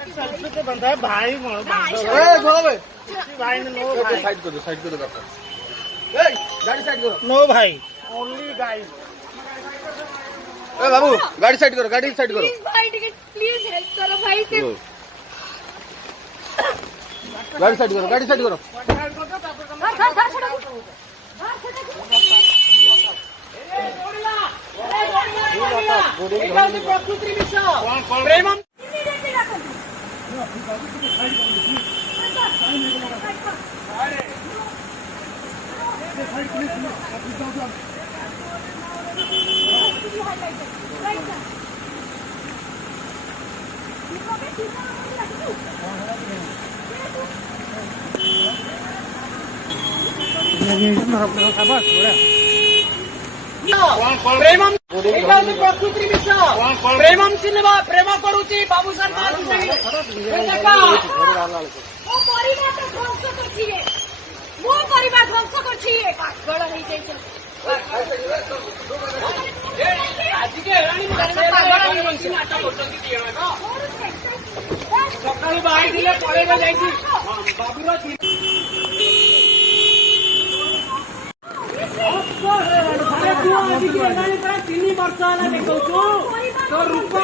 selfie के बंदा है भाई भाई नो भाई साइड करो गाड़ी साइड करो नो भाई ओनली गाइस बाबू गाड़ी साइड करो प्लीज भाई टिकट प्लीज हेल्प करो भाई से गाड़ी साइड करो प्रेमम सिनेमा प्रेम करुची बाबू सरकार सकाळी बाहेर दिले कॉलेजला जायची बाबूला ତିନି ବର୍ଷ ହେଲା ଦେଖଉଛୁ ତୋ ରୂପ